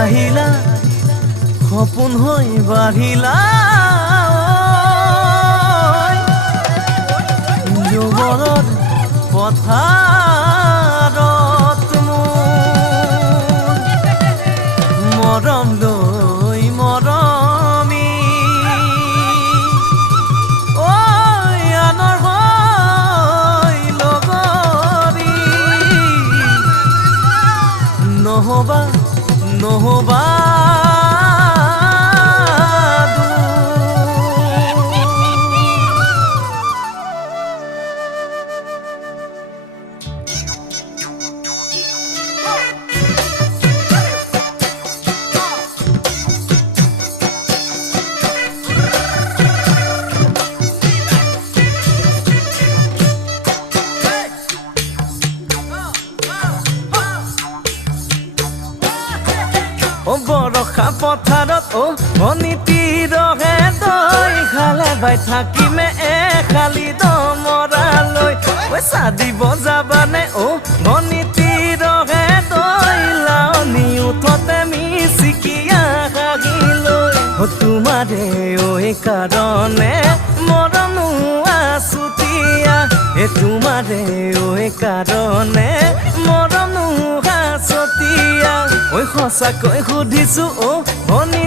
আহিলা সপোন হৈ বাঢ়িলা যুগলত পথাৰত মৰম লৈ মৰমি আনৰ হৈ লগৰী নহবা নহবা বৰষা পথাৰত অনীতি ৰহে দৈ খালে বাই থাকিমে খালি দমৰালৈ চাদিব যাবানে অনীতি ৰহে দৈ লাৱনি উঠতে মিচিকিয়া হাগিলৈ তোমাৰে কাৰণে মৰমো আছুতীয়া তোমাৰে কাৰণে মৰমো আছতীয়া সঁচাকৈ সুধিছো ভনী